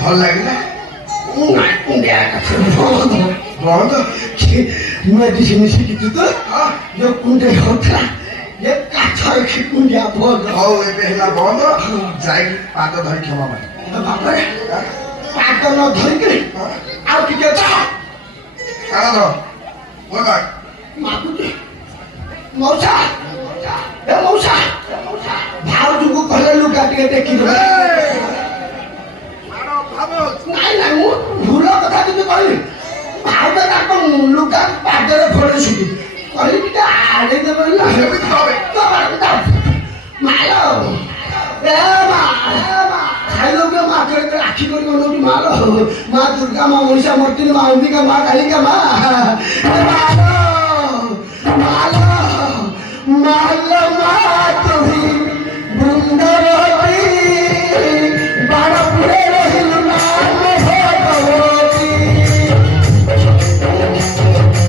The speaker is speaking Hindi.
ভাল লাগিলে बंद मेडिसिन शिकिछु त यो कुण्डे होता ये काछर कि कुण्डिया बंद हौ ए बेला बंद जाई पात धरि क्षमा भाई बाबा पात न धरि के आउ कि के छ कान बोला माकु मौसा ए मौसा भाउजूको घरे लुगा टिके देखि ନାଇଁ ନାଇଁ ମୁଁ ଭୁଲ କଥା କିନ୍ତୁ କହିଲି ଭାଉଜ ତାଙ୍କ ଲୁଗା ପାଦରେ ଫୋଡୁଛି କହିଲି ଟିକେ ଆଡ଼େଇ ଦେବେ ମାଲ ଏ ମା ଖାଇଲୋକେ ମା କେତେ ଆଖି କରି ଅନଉଠି ମାଲ ମା ଦୁର୍ଗା ମା ମଣିଷା ମର୍ତ୍ତିନି ମା ଅମ୍ବିକା ମା କାଳିକା ମା ମାଲ ମାଲ ମାଲ